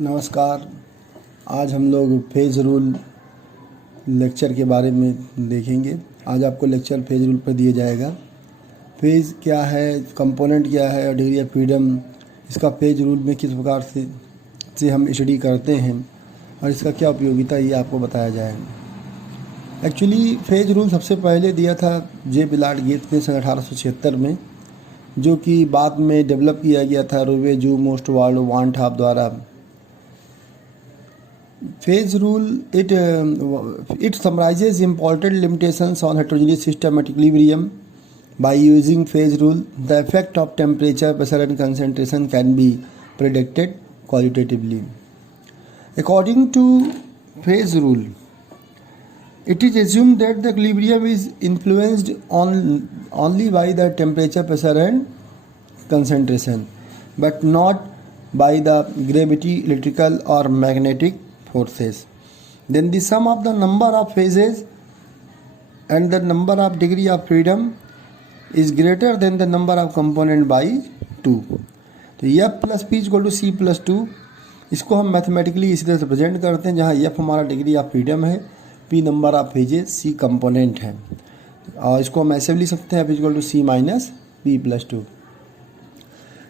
नमस्कार। आज हम लोग फेज रूल लेक्चर के बारे में देखेंगे। आज आपको लेक्चर फेज रूल पर दिया जाएगा। फेज क्या है, कंपोनेंट क्या है और डिग्री ऑफ फ्रीडम, इसका फेज रूल में किस प्रकार से हम स्टडी करते हैं और इसका क्या उपयोगिता, ये आपको बताया जाएगा। एक्चुअली फेज रूल सबसे पहले दिया था जे बिलार्ड गेट्स ने सन 1876 में, जो कि बाद में डेवलप किया गया था रोवे जू मोस्ट वार्ड वांट हाफ द्वारा। Phase rule it summarizes important limitations on heterogeneous system at equilibrium. By using phase rule, the effect of temperature, pressure, and concentration can be predicted qualitatively. According to phase rule, it is assumed that the equilibrium is influenced only by the temperature, pressure, and concentration, but not by the gravity, electrical, or magnetic forces. Then the sum of the number of phases and the number of degree of freedom is greater than the number of component by 2. तो F plus P equal to C plus 2, इसको हम mathematically इसी तरह से present करते हैं, जहाँ F हमारा डिग्री ऑफ फ्रीडम है, P number of phases, C component है, और इसको हम ऐसे भी लिख सकते हैं F equal to C minus P plus 2.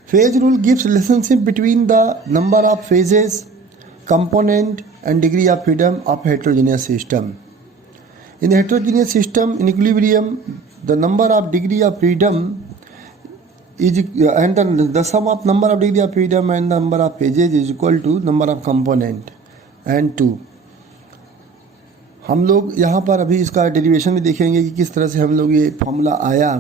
Phase rule gives relationship between the number of phases, component and degree of freedom of heterogeneous system. In a heterogeneous system in equilibrium, the number of degree of freedom is and the sum of number of degree of freedom and number of phases is equal to number of component and 2. हम लोग यहाँ पर अभी इसका derivation भी देखेंगे कि किस तरह से हम लोग ये फॉर्मूला आया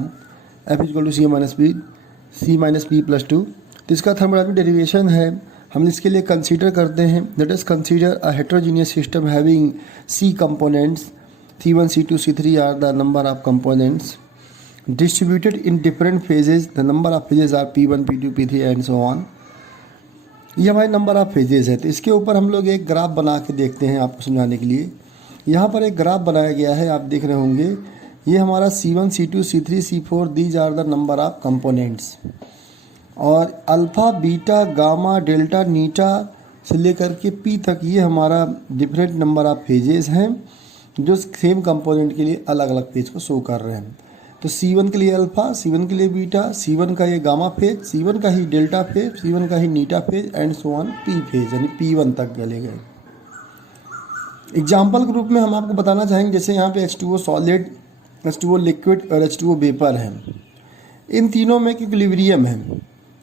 F equal to C minus P plus 2. तो इसका थर्मोडायनामिक डेरिवेशन है, हम इसके लिए कंसीडर करते हैं। Let us consider a heterogeneous system having C components, C1 C2 C3 are the number of components distributed in different phases. The number of phases are P1 P2 P3 and so on. ये हमारे number of phases है. तो इसके ऊपर हम लोग एक graph बना के देखते हैं आपको समझाने के लिए. यहाँ पर एक ग्राफ बनाया गया है, आप देख रहे होंगे. ये हमारा C1 C2 C3 C4 these are the number of components, और अल्फ़ा बीटा गामा डेल्टा नीटा से लेकर के पी तक ये हमारा डिफरेंट नंबर ऑफ फेजेस हैं जो सेम कंपोनेंट के लिए अलग अलग फेज को शो कर रहे हैं. तो C1 के लिए अल्फ़ा, C1 के लिए बीटा, C1 का ये गामा फेज, C1 का ही डेल्टा फेज, C1 का ही नीटा phase and so on P phase, यानी P1 तक चले गए. एग्जाम्पल के रूप में हम आपको बताना चाहेंगे, जैसे यहाँ पे H2O सॉलिड, H2O लिक्विड और H2O वेपर है. इन तीनों में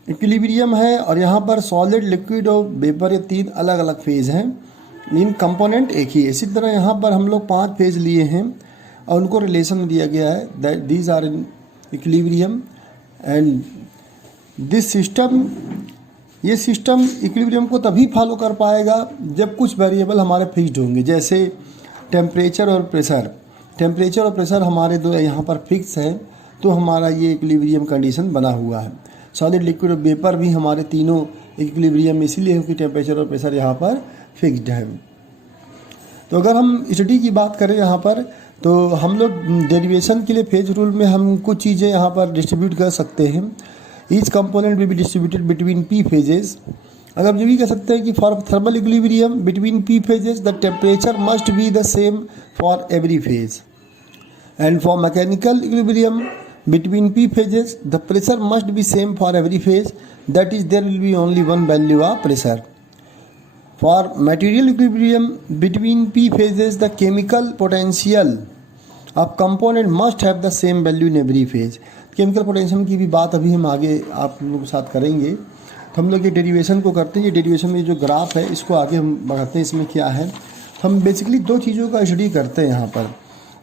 इक्विलिब्रियम है और यहाँ पर सॉलिड, लिक्विड और वेपर, ये तीन अलग अलग फेज हैं. इन कंपोनेंट एक ही है. इसी तरह यहाँ पर हम लोग 5 फेज लिए हैं और उनको रिलेशन दिया गया है that these are in equilibrium and this system. ये सिस्टम इक्विलिब्रियम को तभी फॉलो कर पाएगा जब कुछ वेरिएबल हमारे फिक्स्ड होंगे, जैसे टेम्परेचर और प्रेशर. टेम्परेचर और प्रेशर हमारे दो यहाँ पर फिक्स है, तो हमारा ये इक्विलिब्रियम कंडीशन बना हुआ है. सॉलिड, लिक्विड और वेपर भी हमारे तीनों इक्विलिब्रियम में इसीलिए कि टेम्परेचर और प्रेशर यहाँ पर फिक्स्ड है. तो अगर हम स्टडी की बात करें यहाँ पर, तो हम लोग डेरिवेशन के लिए फेज रूल में हम कुछ चीज़ें यहाँ पर डिस्ट्रीब्यूट कर सकते हैं. Each component will be distributed between P phases. अगर ये भी कह सकते हैं कि for thermal equilibrium between P phases the temperature must be the same for every phase, and for mechanical equilibrium between p phases the pressure must be same for every phase, that is there will be only one value of pressure. For material equilibrium between p phases the chemical potential of component must have the same value in every phase. chemical potential की भी बात अभी हम आगे आप लोगों के साथ करेंगे. तो हम लोग ये डेरिवेशन को करते हैं. ये डेरिवेशन में जो ग्राफ है इसको आगे हम बढ़ाते हैं. इसमें क्या है, हम बेसिकली 2 चीज़ों का स्टडी करते हैं. यहाँ पर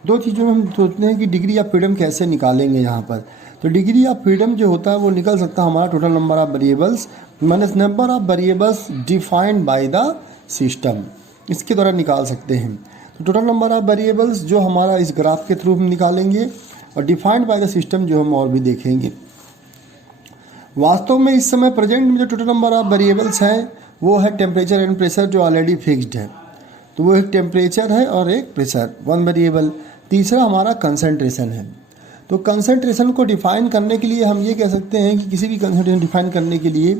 2 चीज़ों में हम सोचते हैं कि डिग्री ऑफ फ्रीडम कैसे निकालेंगे यहाँ पर. तो डिग्री ऑफ फ्रीडम जो होता है वो निकल सकता है हमारा total number of variables minus number of variables defined by the system, इसके द्वारा निकाल सकते हैं. तो टोटल नंबर ऑफ वेरिएबल्स जो हमारा इस ग्राफ के थ्रू हम निकालेंगे, और डिफाइंड बाय द सिस्टम जो हम और भी देखेंगे. वास्तव में इस समय प्रेजेंट में जो टोटल नंबर ऑफ वेरिएबल्स हैं वो है टेम्परेचर एंड प्रेशर, जो ऑलरेडी फिक्स्ड है. तो वो एक टेम्परेचर है और एक प्रेशर, 1 वेरिएबल. तीसरा हमारा कंसंट्रेशन है. तो कंसंट्रेशन को डिफाइन करने के लिए हम ये कह सकते हैं कि किसी भी कंसंट्रेशन डिफाइन करने के लिए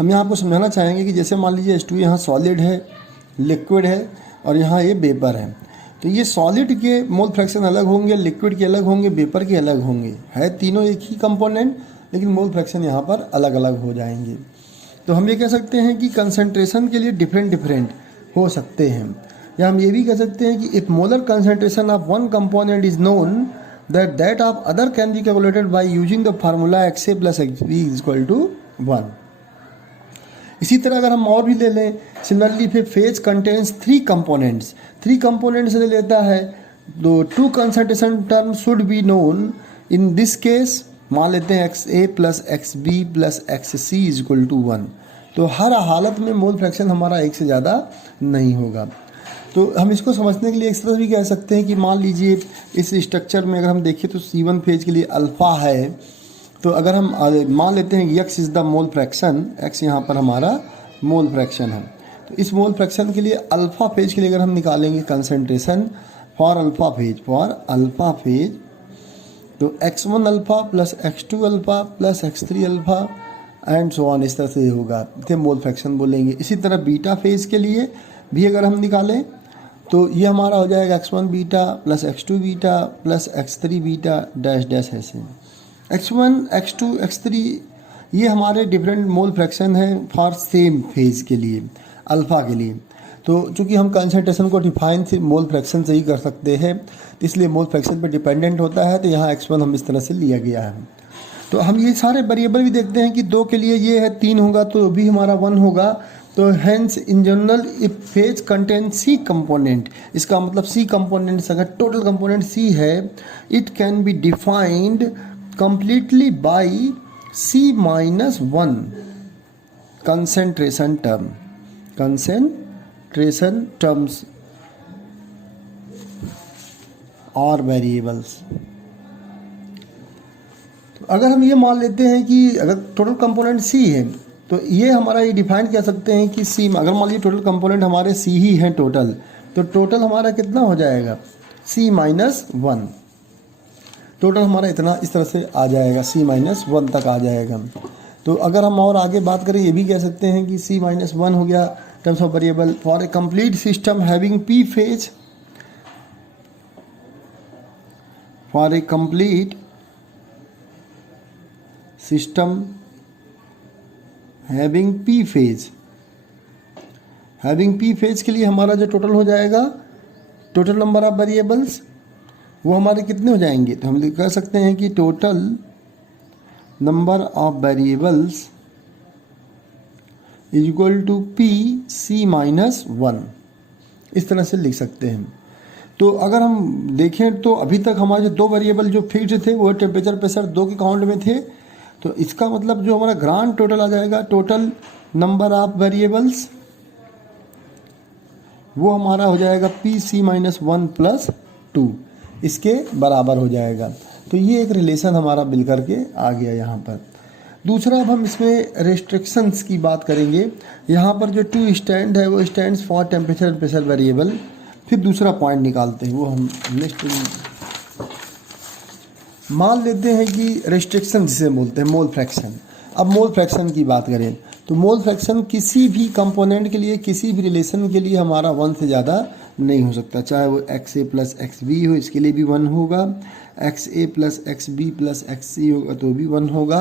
हम यहाँ आपको समझाना चाहेंगे कि जैसे मान लीजिए H2 यहाँ सॉलिड है, लिक्विड है और यहाँ ये वेपर है। तो ये सॉलिड के मोल फ्रैक्शन अलग होंगे, लिक्विड के अलग होंगे, वेपर के अलग होंगे। है तीनों एक ही कंपोनेंट, लेकिन मोल फ्रैक्शन यहाँ पर अलग अलग हो जाएंगे। तो हम ये कह सकते हैं कि कंसंट्रेशन के लिए डिफरेंट हो सकते हैं, या हम ये भी कह सकते हैं कि if molar concentration of one component is known that of other can be calculated by using the formula XA plus XB is equal to 1। इसी तरह अगर हम और भी ले लें, सिमिलरली फिर फेज कंटेन्स 3 कंपोनेंट्स, 3 कंपोनेंट्स ले लेता है, तो 2 concentration term should be known. In this case मान लेते हैं XA plus XB plus XC is equal to 1। तो हर हालत में मोल फ्रैक्शन हमारा एक से ज़्यादा नहीं होगा। तो हम इसको समझने के लिए इस तरह भी कह सकते हैं कि मान लीजिए इस स्ट्रक्चर में अगर हम देखें तो C1 फेज के लिए अल्फ़ा है, तो अगर हम मान लेते हैं कि X is the mole fraction, X यहाँ पर हमारा मोल फ्रैक्शन है, तो इस मोल फ्रैक्शन के लिए अल्फ़ा फेज के लिए अगर हम निकालेंगे कंसंट्रेशन फॉर अल्फ़ा फेज, तो X1 alpha plus X2 alpha plus X3 alpha and so on, इस तरह से होगा, इसे मोल फ्रैक्शन बोलेंगे। इसी तरह बीटा फेज के लिए भी अगर हम निकालें तो ये हमारा हो जाएगा X1 beta plus X2 beta plus X3 beta dash dash ऐसे। X1 X2 X3 ये हमारे डिफरेंट मोल फ्रैक्शन है फॉर सेम फेज के लिए, अल्फ़ा के लिए। तो चूँकि हम कंसंट्रेशन को डिफाइन से मोल फ्रैक्शन से ही कर सकते हैं, तो इसलिए मोल फ्रैक्शन पर डिपेंडेंट होता है, तो यहाँ X1 हम इस तरह से लिया गया है। तो हम ये सारे वेरिएबल भी देखते हैं कि 2 के लिए ये है, 3 होगा तो भी हमारा 1 होगा। तो hence in general if phase contain C component, इसका मतलब C कंपोनेंट्स अगर टोटल कंपोनेंट C है, it can be defined completely by C minus 1 concentration terms और वेरिएबल्स। तो अगर हम ये मान लेते हैं कि अगर टोटल कंपोनेंट C है, तो ये हमारा ये डिफाइन कर सकते हैं कि C, अगर मान लीजिए टोटल कंपोनेंट हमारे C ही हैं टोटल, तो टोटल हमारा कितना हो जाएगा C माइनस 1। टोटल हमारा इतना इस तरह से आ जाएगा, C माइनस 1 तक आ जाएगा। तो अगर हम और आगे बात करें, ये भी कह सकते हैं कि C माइनस 1 हो गया terms of variable for a complete system having P phase, for a complete system having P phase के लिए हमारा जो टोटल हो जाएगा, टोटल नंबर ऑफ वेरिएबल्स वो हमारे कितने हो जाएंगे, तो हम कह सकते हैं कि total number of variables is equal to P C minus 1, इस तरह से लिख सकते हैं। तो अगर हम देखें तो अभी तक हमारे जो 2 वेरिएबल जो फिक्स्ड थे वो टेम्परेचर प्रेशर 2 के काउंट में थे, तो इसका मतलब जो हमारा ग्रांड टोटल आ जाएगा, टोटल नंबर ऑफ वेरिएबल्स वो हमारा हो जाएगा PC माइनस 1 प्लस 2, इसके बराबर हो जाएगा। तो ये एक रिलेशन हमारा मिल करके आ गया यहाँ पर। दूसरा अब हम इसमें रेस्ट्रिक्शंस की बात करेंगे। यहाँ पर जो 2 स्टैंड है वो stands for temperature and pressure variable. फिर दूसरा पॉइंट निकालते हैं, वो हम नेक्स्ट मान लेते हैं कि रेस्ट्रिक्शन जिसे बोलते हैं मोल फ्रैक्शन। अब मोल फ्रैक्शन की बात करें तो मोल फ्रैक्शन किसी भी कंपोनेंट के लिए, किसी भी रिलेशन के लिए हमारा 1 से ज़्यादा नहीं हो सकता, चाहे वो XA प्लस XB हो, इसके लिए भी 1 होगा, XA plus XB plus XC होगा तो भी 1 होगा।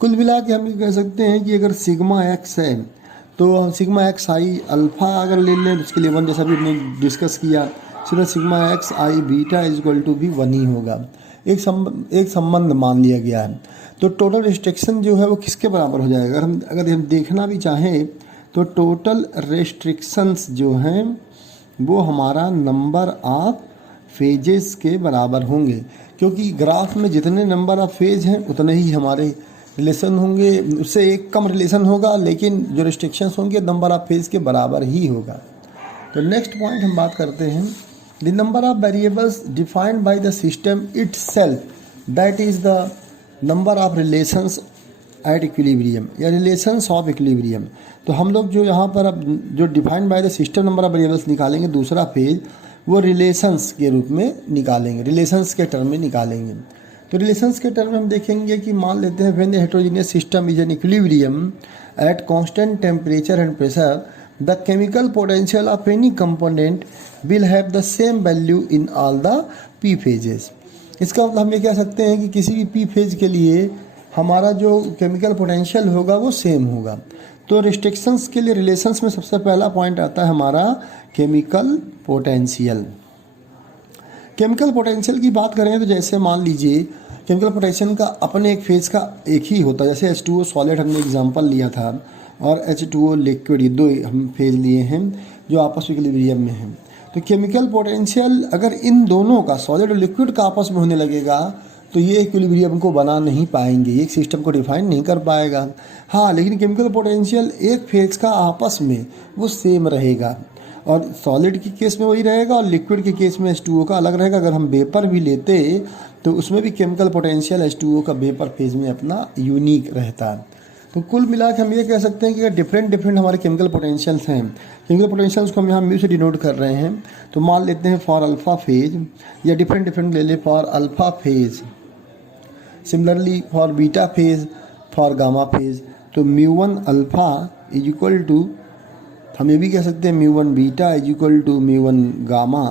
कुल मिला के हम ये कह सकते हैं कि अगर सिग्मा x है तो सिग्मा एक्स आई अल्फ़ा अगर ले लें तो उसके लिए 1, जैसा भी हमने डिस्कस किया, सिर्फ sigma x i beta is equal to भी 1 ही होगा। एक संबंध मान लिया गया है। तो टोटल रेस्ट्रिक्शन जो है वो किसके बराबर हो जाएगा, अगर हम देखना भी चाहें तो टोटल रेस्ट्रिक्शंस जो हैं वो हमारा नंबर ऑफ फेजेस के बराबर होंगे, क्योंकि ग्राफ में जितने नंबर ऑफ फेज हैं उतने ही हमारे रिलेशन होंगे, उससे एक कम रिलेशन होगा, लेकिन जो रेस्ट्रिक्शंस होंगे नंबर ऑफ फेज के बराबर ही होगा। तो नेक्स्ट पॉइंट हम बात करते हैं, the number of variables defined by the system itself, that is the number of relations at equilibrium या रिलेशंस ऑफ इक्विलिब्रियम। तो हम लोग जो यहाँ पर अब जो defined by the system number of variables निकालेंगे दूसरा पेज, वो रिलेशंस के रूप में निकालेंगे, रिलेशंस के टर्म में निकालेंगे। तो रिलेशंस के टर्म में हम देखेंगे कि मान लेते हैं when the heterogeneous system is an equilibrium at constant temperature and pressure the chemical potential of any component will have the same value in all the p phases। इसका मतलब हम ये कह सकते हैं कि किसी भी p फेज के लिए हमारा जो केमिकल पोटेंशियल होगा वो सेम होगा। तो रिस्ट्रिक्शंस के लिए रिलेशंस में सबसे पहला पॉइंट आता है हमारा केमिकल पोटेंशियल। केमिकल पोटेंशियल की बात करें तो जैसे मान लीजिए केमिकल पोटेंशियल का अपने एक फेज का एक ही होता है, जैसे H2O सॉलिड हमने एग्जांपल लिया था और H2O लिक्विड, ये दो हम फेज लिए हैं जो आपस में इक्विलिब्रियम में हैं। तो केमिकल पोटेंशियल अगर इन दोनों का, सॉलिड और लिक्विड का आपस में होने लगेगा तो ये इक्विलिब्रियम को बना नहीं पाएंगे, एक सिस्टम को डिफाइन नहीं कर पाएगा। हाँ, लेकिन केमिकल पोटेंशियल एक फेज का आपस में वो सेम रहेगा और सॉलिड के केस में वही रहेगा और लिक्विड के केस में H2O का अलग रहेगा। अगर हम वेपर भी लेते तो उसमें भी केमिकल पोटेंशियल H2O का वेपर फेज में अपना यूनिक रहता है। तो कुल मिला के हम ये कह सकते हैं कि डिफरेंट हमारे केमिकल पोटेंशियल्स हैं। केमिकल पोटेंशियल्स को हम यहाँ म्यू से डिनोट कर रहे हैं। तो मान लेते हैं फॉर अल्फ़ा फेज या डिफरेंट ले ले for alpha phase, similarly for beta phase, for gamma phase. तो μ1 अल्फ़ा इज इक्वल टू, हम ये भी कह सकते हैं μ1 beta is equal to μ1 gamma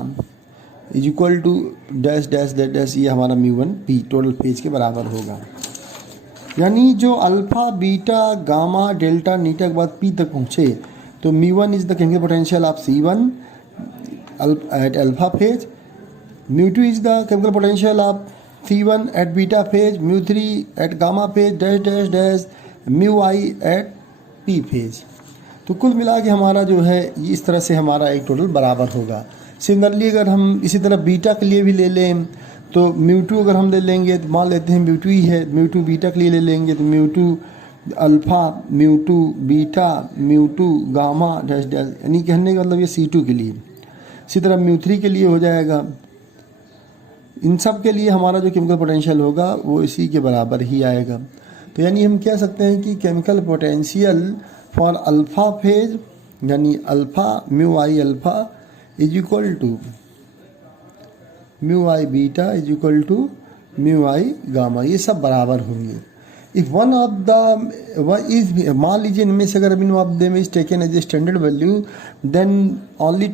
is equal to dash dash dash dash, ये हमारा μ1 पी टोटल फेज के बराबर होगा। यानी जो अल्फ़ा बीटा गामा डेल्टा नीटा के बाद पी तक पहुँचे तो μ1 is the chemical potential of C1 at alpha phase, μ2 is the chemical potential of C1 at beta phase, μ3 at gamma phase dash dash dash, μi at P phase. तो कुल मिला के हमारा जो है इस तरह से हमारा एक टोटल बराबर होगा। सिमिलरली अगर हम इसी तरह बीटा के लिए भी ले लें तो μ2 अगर हम ले लेंगे तो मान लेते हैं μ2 ही है, μ2 बीटा के लिए ले लेंगे तो μ2 alpha, μ2 beta, μ2 gamma dash dash, यानी कहने का मतलब ये C2 के लिए। इसी तरह μ3 के लिए हो जाएगा। इन सब के लिए हमारा जो केमिकल पोटेंशियल होगा वो इसी के बराबर ही आएगा। तो यानी हम कह सकते हैं कि chemical potential for alpha phase यानी alpha μi alpha is equal to μi beta is equal to μi gamma, ये सब बराबर होंगे। If one of the is, मान लीजिए इनमें से अगर one of them is taken as a standard value then only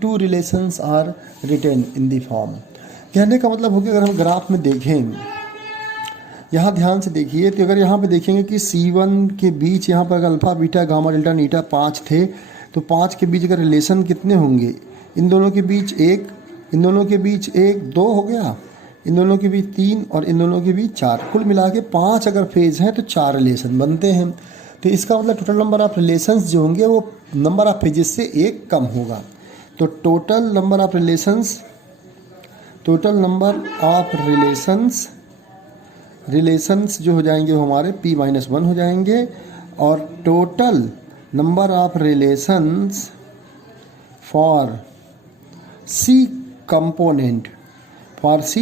two relations are written in the form. कहने का मतलब हो कि अगर हम ग्राफ में देखें, यहाँ ध्यान से देखिए तो अगर यहाँ पे देखेंगे कि C1 के बीच यहाँ पर अगर अल्फ़ा बीटा गामा डेल्टा नीटा 5 थे तो 5 के बीच अगर रिलेशन कितने होंगे, इन दोनों के बीच 1, इन दोनों के बीच 1 2 हो गया, इन दोनों के बीच 3 और इन दोनों के बीच 4, कुल मिला के 5 अगर फेज हैं तो 4 रिलेशन बनते हैं। तो इसका मतलब टोटल नंबर ऑफ रिलेशंस जो होंगे वो नंबर ऑफ फेजेस से 1 कम होगा। तो टोटल नंबर ऑफ रिलेशंस जो हो जाएंगे वो हमारे p-1 हो जाएंगे और total number of relations for C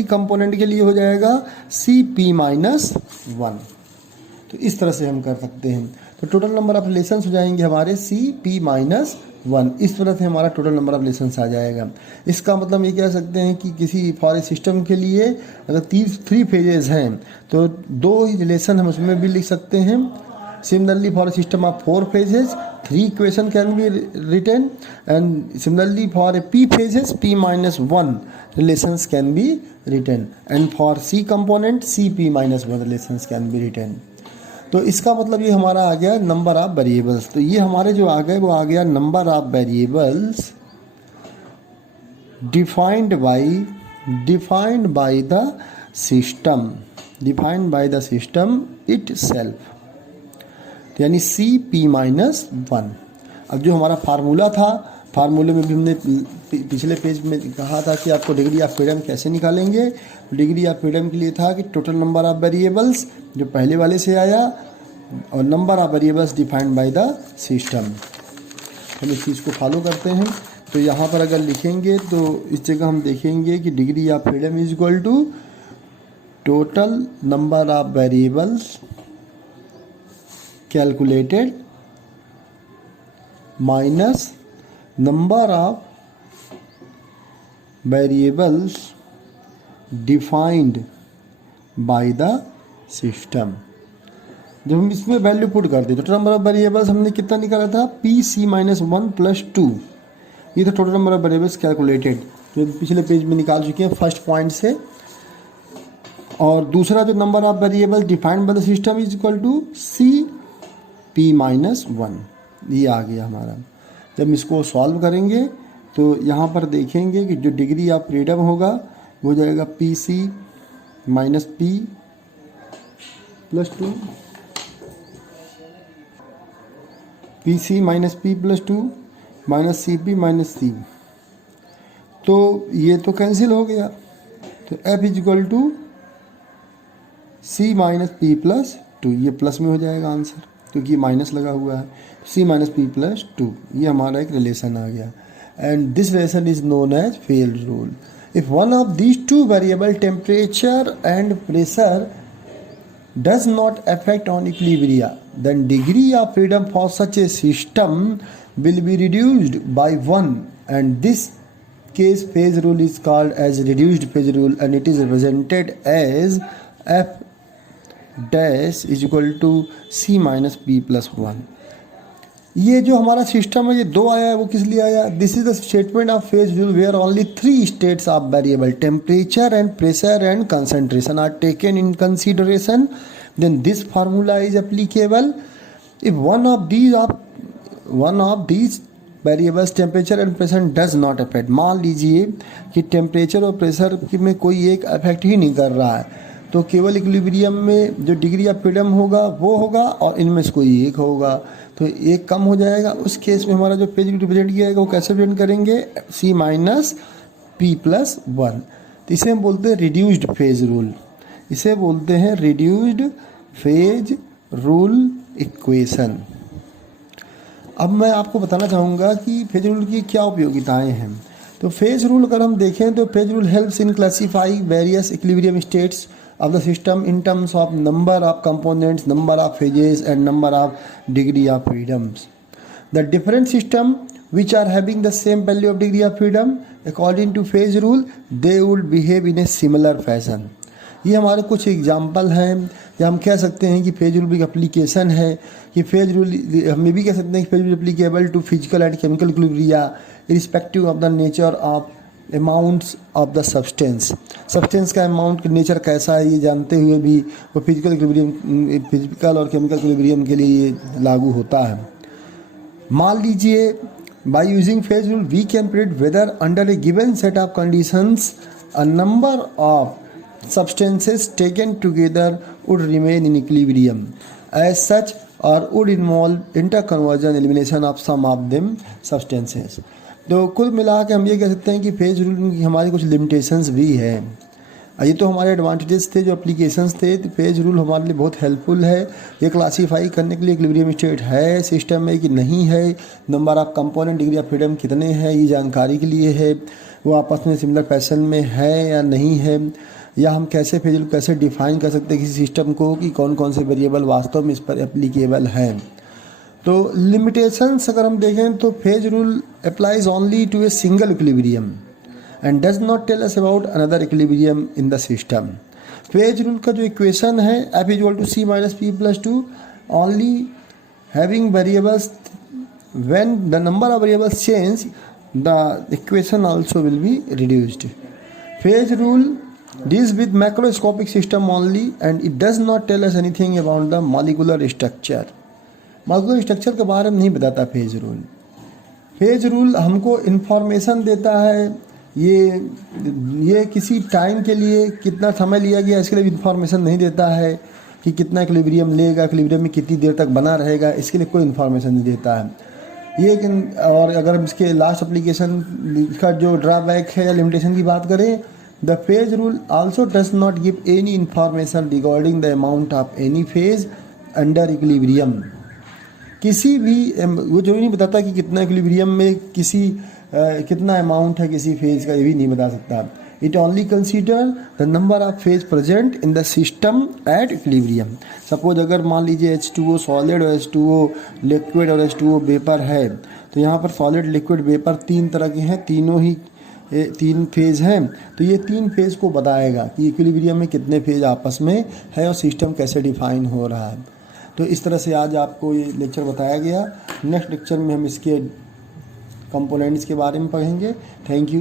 component के लिए हो जाएगा Cp-1। तो इस तरह से हम कर सकते हैं। तो टोटल नंबर ऑफ रिलेशंस हो जाएंगे हमारे Cp-1, इस तरह से हमारा टोटल नंबर ऑफ रिलेशंस आ जाएगा। इसका मतलब ये कह सकते हैं कि किसी फॉर सिस्टम के लिए अगर 3 फेजेस हैं तो 2 ही रिलेशन हम उसमें भी लिख सकते हैं। Similarly, for a system of 4 phases, 3 equation can be written, and similarly for a p phases, p-1 relations can be written, and for C component, Cp-1 relations can be written. तो इसका मतलब ये हमारा आ गया नंबर ऑफ वेरिएबल्स। तो ये हमारे जो आ गए वो आ गया number of variables defined by the system itself, यानी Cp-1। अब जो हमारा फार्मूला था, फार्मूले में भी हमने पिछले पेज में कहा था कि आपको डिग्री ऑफ फ्रीडम कैसे निकालेंगे। डिग्री ऑफ फ्रीडम के लिए था कि टोटल नंबर ऑफ वेरिएबल्स जो पहले वाले से आया और number of variables defined by the system. हम इस चीज़ को फॉलो करते हैं। तो यहाँ पर अगर लिखेंगे तो इस जगह हम देखेंगे कि degree of freedom is equal to total number of variables calculated minus number of variables defined by the system। जब हम इसमें वैल्यू पुट करते तो टोटल नंबर ऑफ वेरिएबल्स हमने कितना निकाला था, पी सी माइनस 1 प्लस 2। ये तो total number of variables calculated, जो पिछले पेज में निकाल चुके हैं फर्स्ट पॉइंट से। और दूसरा जो number of variables defined by the system is equal to C P minus 1, ये आ गया हमारा। जब इसको सॉल्व करेंगे तो यहाँ पर देखेंगे कि जो डिग्री ऑफ फ्रीडम होगा वो हो जाएगा P C minus P plus 2, P C minus P plus 2 minus C P minus C. तो ये तो कैंसिल हो गया, तो F is equal to C minus P plus 2, ये प्लस में हो जाएगा आंसर क्योंकि ये माइनस लगा हुआ है। सी माइनस पी प्लस 2, ये हमारा एक रिलेशन आ गया। And this relation is known as फेल्ड rule. If one of these two variable temperature and pressure does not affect on equilibria, then degree of freedom for such a system will be reduced by 1, and this case phase rule is called as reduced phase rule, and it is represented as f dash is equal to c minus p plus 1। ये जो हमारा system है, ये दो आया है, वो किस लिए आया? This is the statement of phase rule where only 3 states of variable temperature and pressure and concentration are taken in consideration, then this formula is applicable if one of these variables temperature and pressure does not affect. मान लीजिए कि temperature और pressure में कोई एक affect ही नहीं कर रहा है, तो केवल इक्विलिब्रियम में जो डिग्री ऑफ फ्रीडम होगा वो होगा और इनमें से कोई एक होगा, तो एक कम हो जाएगा। उस केस में हमारा जो पेज रिप्रेजेंट किया जाएगा वो कैसे रिप्रेजेंट करेंगे? सी माइनस पी प्लस 1। तो इसे हम बोलते हैं रिड्यूस्ड फेज रूल, इसे बोलते हैं रिड्यूस्ड फेज रूल इक्वेशन। अब मैं आपको बताना चाहूँगा कि फेज रूल की क्या उपयोगिताएं हैं। तो फेज रूल अगर हम देखें तो phase rule helps in classify various equilibrium states of the system in terms of number of components, number of phases and number of degree of freedoms. The different system which are having the same value of degree of freedom according to phase rule, they would behave in a similar fashion. ये हमारे कुछ example हैं, या हम कह सकते हैं कि फेज रूल एक एप्लीकेशन है। कि फेज रूल हम ये भी कह सकते हैं कि phase rule applicable to physical and chemical equilibria irrespective of the nature of amounts of the substance का अमाउंट का नेचर कैसा है ये जानते हुए भी वो फिजिकल और केमिकल इक्विलिब्रियम के लिए लागू होता है। मान लीजिए by using phase rule we can predict whether under a given set of conditions a number of substances taken together would remain in equilibrium as such और would involve interconversion elimination of some of them substances. तो कुल मिला के हम ये कह सकते हैं कि फेज रूल की हमारी कुछ लिमिटेशंस भी है। ये तो हमारे एडवांटेजेस थे, जो एप्लीकेशंस थे। तो फेज रूल हमारे लिए बहुत हेल्पफुल है, ये क्लासीफाई करने के लिए इक्विलिब्रियम स्टेट है सिस्टम में कि नहीं है, number of component degree of freedom कितने हैं ये जानकारी के लिए है, वो आपस में सिमिलर फैशन में है या नहीं है, या हम कैसे फेज रूल कैसे डिफाइन कर सकते हैं किसी सिस्टम को कि कौन कौन से वेरिएबल वास्तव में इस पर एप्लीकेबल हैं। तो लिमिटेशंस अगर हम देखें तो phase rule applies only to a single equilibrium and does not tell us about another equilibrium in the system. Phase rule का जो इक्वेशन है F is equal to C minus P plus 2 only having variables when the number of variables change the equation also will be reduced. Phase rule deals with macroscopic system only and it does not tell us anything about the molecular structure। Molecular structure के बारे में नहीं बताता phase rule. Phase rule हमको information देता है, ये किसी टाइम के लिए कितना समय लिया गया इसके लिए इन्फॉर्मेशन नहीं देता है कि कितना इक्विलिब्रियम लेगा, इक्विलिब्रियम में कितनी देर तक बना रहेगा, इसके लिए कोई इन्फॉर्मेशन नहीं देता है ये। और अगर हम इसके लास्ट एप्लीकेशन का जो ड्रॉबैक है या लिमिटेशन की बात करें, the phase rule also does not give any information regarding the amount of any phase under equilibrium. किसी भी वो जो नहीं बताता कि कितना इक्विलिब्रियम में कितना अमाउंट है किसी फेज का, ये भी नहीं बता सकता। It only consider the number of phase present in the system at equilibrium. Suppose अगर मान लीजिए H2O सॉलिड और H2O लिक्विड और H2O वेपर है, तो यहाँ पर सॉलिड लिक्विड वेपर 3 तरह के हैं, तीनों ही 3 फेज हैं। तो ये 3 फेज को बताएगा कि इक्विलिब्रियम में कितने फेज आपस में है और सिस्टम कैसे डिफाइन हो रहा है। तो इस तरह से आज आपको ये लेक्चर बताया गया। नेक्स्ट लेक्चर में हम इसके कंपोनेंट्स के बारे में पढ़ेंगे। Thank you.